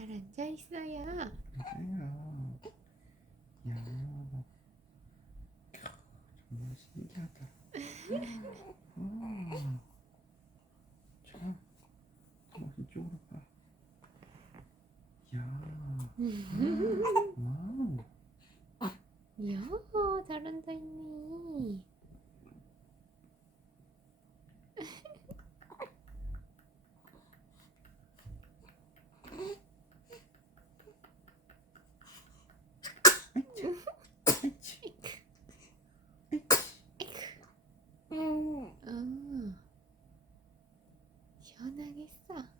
잘 앉아 있어요. 맞아요. 야, 정말 신기하다. 자, 이쪽으로 가. 야, 와우. 이야, 잘 앉아 있니? 시원하겠어.